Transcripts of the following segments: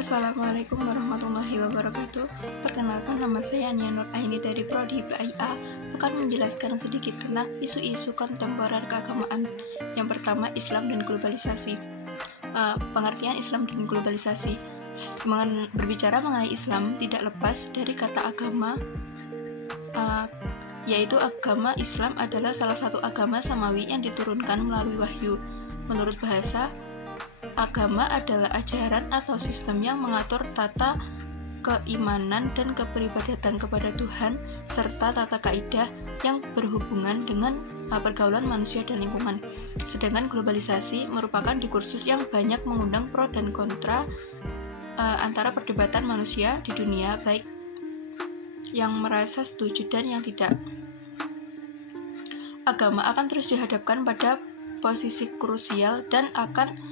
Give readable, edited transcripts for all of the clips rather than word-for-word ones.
Assalamualaikum warahmatullahi wabarakatuh. Perkenalkan, nama saya Nia Nur Aini dari Prodi PAIA akan menjelaskan sedikit tentang isu-isu kontemporer keagamaan. Yang pertama, Islam dan globalisasi. Pengertian Islam dan globalisasi. Berbicara mengenai Islam tidak lepas dari kata agama, yaitu agama Islam adalah salah satu agama samawi yang diturunkan melalui wahyu. Menurut bahasa, agama adalah ajaran atau sistem yang mengatur tata keimanan dan keperibadatan kepada Tuhan serta tata kaidah yang berhubungan dengan pergaulan manusia dan lingkungan. Sedangkan globalisasi merupakan diskursus yang banyak mengundang pro dan kontra antara perdebatan manusia di dunia, baik yang merasa setuju dan yang tidak. Agama akan terus dihadapkan pada posisi krusial dan akan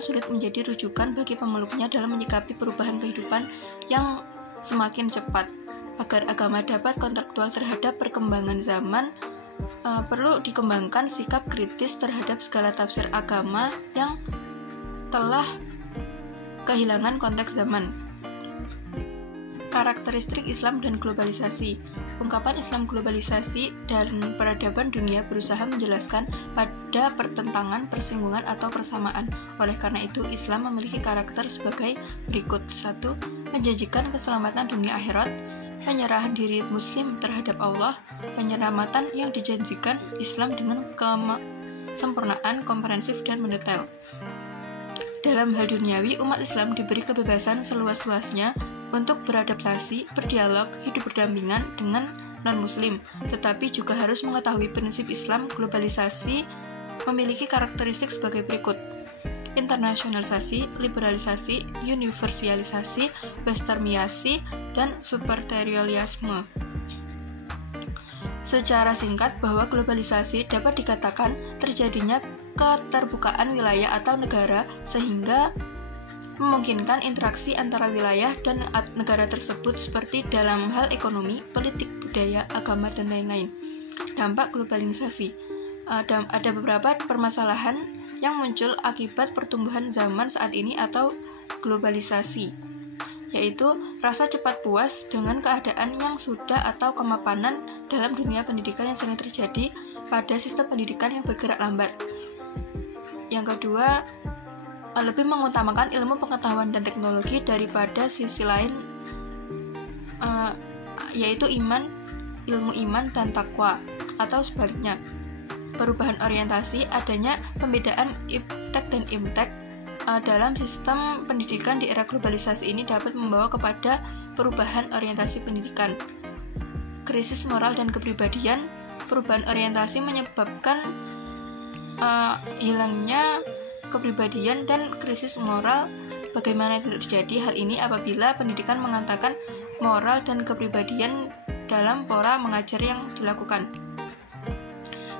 sulit menjadi rujukan bagi pemeluknya dalam menyikapi perubahan kehidupan yang semakin cepat. Agar agama dapat kontekstual terhadap perkembangan zaman, perlu dikembangkan sikap kritis terhadap segala tafsir agama yang telah kehilangan konteks zaman. Karakteristik Islam dan globalisasi. Ungkapan Islam, globalisasi, dan peradaban dunia berusaha menjelaskan pada pertentangan, persinggungan, atau persamaan. Oleh karena itu, Islam memiliki karakter sebagai berikut. 1. Menjanjikan keselamatan dunia akhirat, penyerahan diri Muslim terhadap Allah, penyelamatan yang dijanjikan Islam dengan kesempurnaan, komprehensif, dan mendetail. Dalam hal duniawi, umat Islam diberi kebebasan seluas-luasnya untuk beradaptasi, berdialog, hidup berdampingan dengan non-muslim, tetapi juga harus mengetahui prinsip Islam. Globalisasi memiliki karakteristik sebagai berikut: internasionalisasi, liberalisasi, universalisasi, westernisasi, dan superterialisme. Secara singkat, bahwa globalisasi dapat dikatakan terjadinya keterbukaan wilayah atau negara sehingga memungkinkan interaksi antara wilayah dan negara tersebut seperti dalam hal ekonomi, politik, budaya, agama, dan lain-lain. Dampak globalisasi. Ada beberapa permasalahan yang muncul akibat pertumbuhan zaman saat ini atau globalisasi, yaitu rasa cepat puas dengan keadaan yang sudah atau kemapanan dalam dunia pendidikan yang sering terjadi pada sistem pendidikan yang bergerak lambat. Yang kedua, lebih mengutamakan ilmu pengetahuan dan teknologi daripada sisi lain, yaitu ilmu iman dan takwa, atau sebaliknya. Perubahan orientasi, adanya pembedaan iptek dan imtek dalam sistem pendidikan di era globalisasi ini dapat membawa kepada perubahan orientasi pendidikan. Krisis moral dan kepribadian. Perubahan orientasi menyebabkan hilangnya kepribadian dan krisis moral. Bagaimana terjadi hal ini apabila pendidikan mengantarkan moral dan kepribadian dalam pola mengajar yang dilakukan.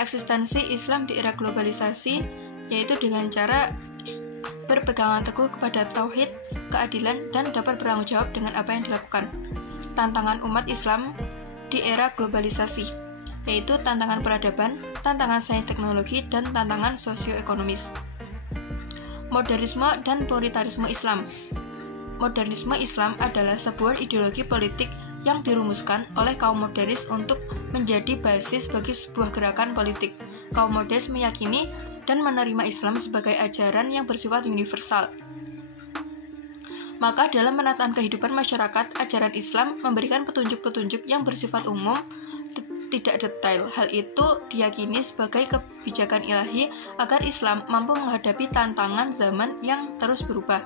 Eksistensi Islam di era globalisasi, yaitu dengan cara berpegangan teguh kepada tauhid, keadilan, dan dapat bertanggung jawab dengan apa yang dilakukan. Tantangan umat Islam di era globalisasi, yaitu tantangan peradaban, tantangan sains teknologi, dan tantangan sosioekonomis. Modernisme dan puritanisme Islam. Modernisme Islam adalah sebuah ideologi politik yang dirumuskan oleh kaum modernis untuk menjadi basis bagi sebuah gerakan politik. Kaum modernis meyakini dan menerima Islam sebagai ajaran yang bersifat universal. Maka dalam penataan kehidupan masyarakat, ajaran Islam memberikan petunjuk-petunjuk yang bersifat umum, tidak detail. Hal itu diyakini sebagai kebijakan ilahi agar Islam mampu menghadapi tantangan zaman yang terus berubah.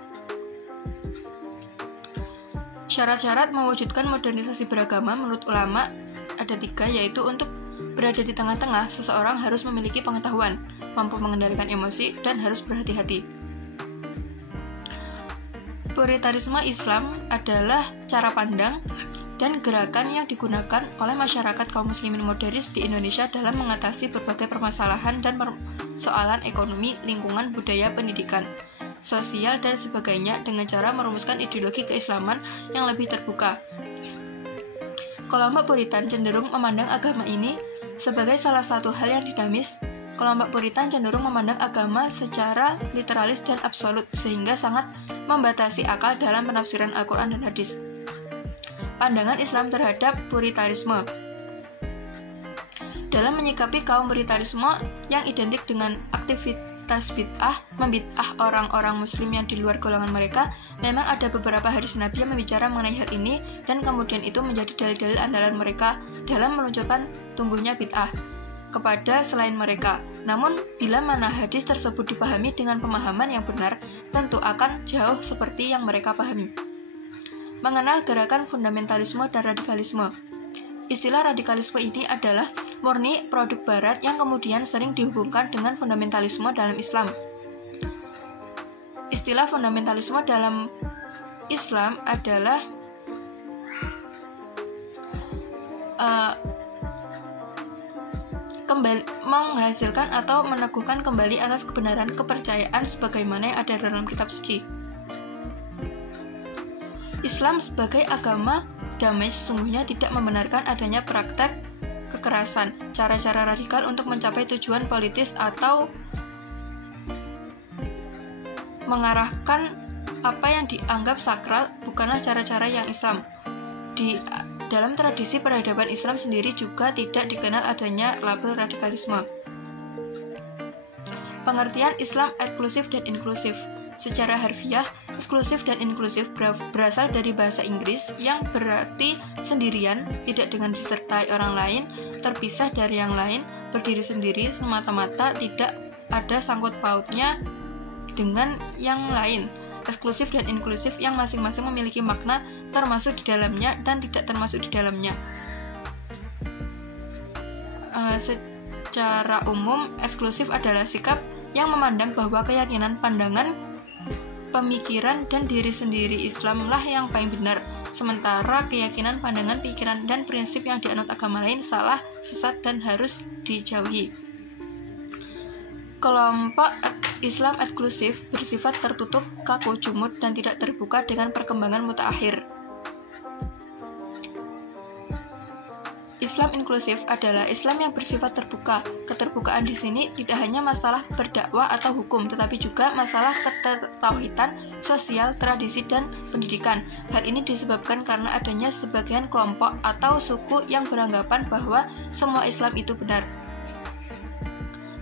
Syarat-syarat mewujudkan modernisasi beragama menurut ulama ada 3, yaitu untuk berada di tengah-tengah, seseorang harus memiliki pengetahuan, mampu mengendalikan emosi, dan harus berhati-hati. Puritanisme Islam adalah cara pandang dan gerakan yang digunakan oleh masyarakat kaum muslimin modernis di Indonesia dalam mengatasi berbagai permasalahan dan persoalan ekonomi, lingkungan, budaya, pendidikan, sosial, dan sebagainya dengan cara merumuskan ideologi keislaman yang lebih terbuka. Kelompok Puritan cenderung memandang agama ini sebagai salah satu hal yang dinamis Kelompok Puritan cenderung memandang agama secara literalis dan absolut, sehingga sangat membatasi akal dalam penafsiran Al-Quran dan hadis. Pandangan Islam terhadap Puritanisme. Dalam menyikapi kaum Puritanisme yang identik dengan aktivitas membid'ah orang-orang muslim yang di luar golongan mereka, memang ada beberapa hadis Nabi yang berbicara mengenai hal ini, dan kemudian itu menjadi dalil-dalil andalan mereka dalam meluncurkan tumbuhnya bid'ah kepada selain mereka. Namun, bila mana hadis tersebut dipahami dengan pemahaman yang benar, tentu akan jauh seperti yang mereka pahami. Mengenal gerakan fundamentalisme dan radikalisme. Istilah radikalisme ini adalah murni produk barat yang kemudian sering dihubungkan dengan fundamentalisme dalam Islam. Istilah fundamentalisme dalam Islam adalah menghasilkan atau meneguhkan kembali atas kebenaran kepercayaan sebagaimana yang ada dalam kitab suci. Islam sebagai agama damai sesungguhnya tidak membenarkan adanya praktek kekerasan, cara-cara radikal untuk mencapai tujuan politis atau mengarahkan apa yang dianggap sakral bukanlah cara-cara yang Islam. Dalam tradisi peradaban Islam sendiri juga tidak dikenal adanya label radikalisme. Pengertian Islam eksklusif dan inklusif. Secara harfiah, eksklusif dan inklusif berasal dari bahasa Inggris yang berarti sendirian, tidak dengan disertai orang lain, terpisah dari yang lain, berdiri sendiri, semata-mata tidak ada sangkut pautnya dengan yang lain. Eksklusif dan inklusif yang masing-masing memiliki makna termasuk di dalamnya dan tidak termasuk di dalamnya. Secara umum, eksklusif adalah sikap yang memandang bahwa keyakinan, pandangan, pemikiran, dan diri sendiri Islamlah yang paling benar, sementara keyakinan, pandangan, pikiran, dan prinsip yang dianut agama lain salah, sesat, dan harus dijauhi. Kelompok Islam eksklusif bersifat tertutup, kaku, jumud, dan tidak terbuka dengan perkembangan mutaakhir. Islam inklusif adalah Islam yang bersifat terbuka. Keterbukaan di sini tidak hanya masalah berdakwah atau hukum, tetapi juga masalah ketauhidan, sosial, tradisi, dan pendidikan. Hal ini disebabkan karena adanya sebagian kelompok atau suku yang beranggapan bahwa semua Islam itu benar.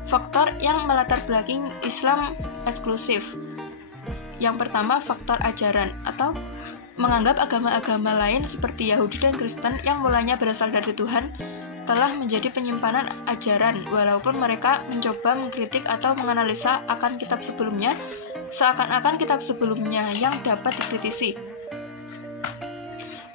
Faktor yang melatar belakangi Islam eksklusif. Yang pertama, faktor ajaran atau menganggap agama-agama lain seperti Yahudi dan Kristen yang mulanya berasal dari Tuhan telah menjadi penyimpanan ajaran, walaupun mereka mencoba mengkritik atau menganalisa akan kitab sebelumnya, seakan-akan kitab sebelumnya yang dapat dikritisi.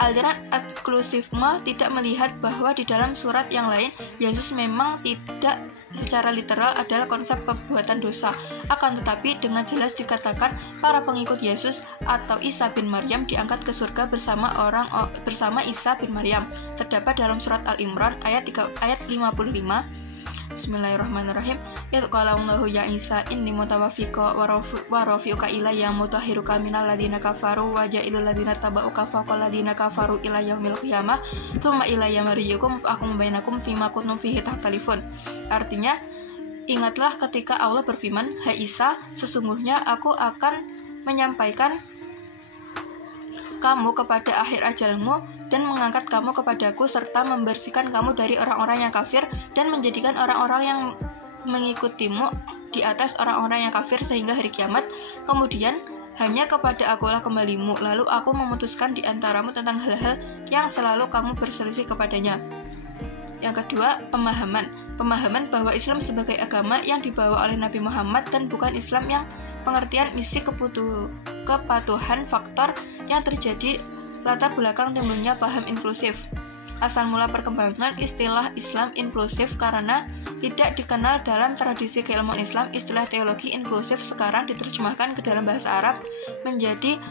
Aliran eksklusifme tidak melihat bahwa di dalam surat yang lain, Yesus memang tidak secara literal adalah konsep perbuatan dosa. Akan tetapi dengan jelas dikatakan para pengikut Yesus atau Isa bin Maryam diangkat ke surga bersama Isa bin Maryam. Terdapat dalam surat Al-Imran ayat 55. Bismillahirrahmanirrahim. Qala Allahu ya Isa inni mutawaffika wa rafi'uka ilayya mutahhiruka minal ladina kafaru wa ja'ilul ladina tabauka faqal ladina kafaru ila yaumil qiyamah tsumma ilayya marji'ukum fahkum bainakum fima kuntum fihi takhtalifun. Artinya, ingatlah ketika Allah berfirman, "Hai Isa, sesungguhnya aku akan menyampaikan kamu kepada akhir ajalmu dan mengangkat kamu kepadaku serta membersihkan kamu dari orang-orang yang kafir dan menjadikan orang-orang yang mengikutimu di atas orang-orang yang kafir sehingga hari kiamat. Kemudian hanya kepada akulah kembalimu, lalu aku memutuskan di antaramu tentang hal-hal yang selalu kamu berselisih kepadanya." Yang kedua, pemahaman bahwa Islam sebagai agama yang dibawa oleh Nabi Muhammad dan bukan Islam yang pengertian misi kepatuhan faktor yang terjadi latar belakang timbulnya paham inklusif. Asal mula perkembangan istilah Islam inklusif karena tidak dikenal dalam tradisi keilmuan Islam. Istilah teologi inklusif sekarang diterjemahkan ke dalam bahasa Arab menjadi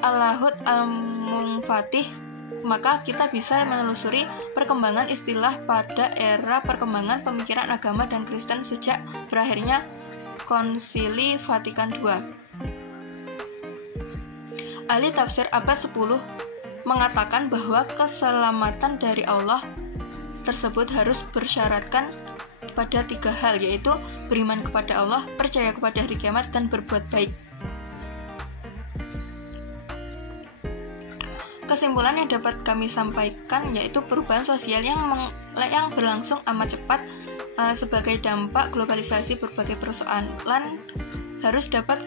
Allahut al-Munfatih. Maka kita bisa menelusuri perkembangan istilah pada era perkembangan pemikiran agama dan Kristen sejak berakhirnya Konsili Vatikan II. Ahli tafsir abad 10 mengatakan bahwa keselamatan dari Allah tersebut harus bersyaratkan pada 3 hal, yaitu beriman kepada Allah, percaya kepada hari kiamat, dan berbuat baik. Kesimpulan yang dapat kami sampaikan yaitu perubahan sosial yang berlangsung amat cepat sebagai dampak globalisasi berbagai persoalan harus dapat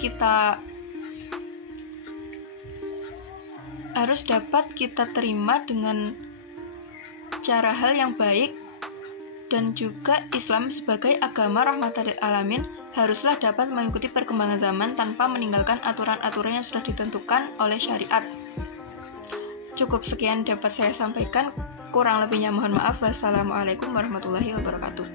kita terima dengan cara hal yang baik, dan juga Islam sebagai agama rahmatan lil alamin haruslah dapat mengikuti perkembangan zaman tanpa meninggalkan aturan-aturan yang sudah ditentukan oleh syariat. Cukup sekian dapat saya sampaikan, kurang lebihnya mohon maaf. Wassalamualaikum warahmatullahi wabarakatuh.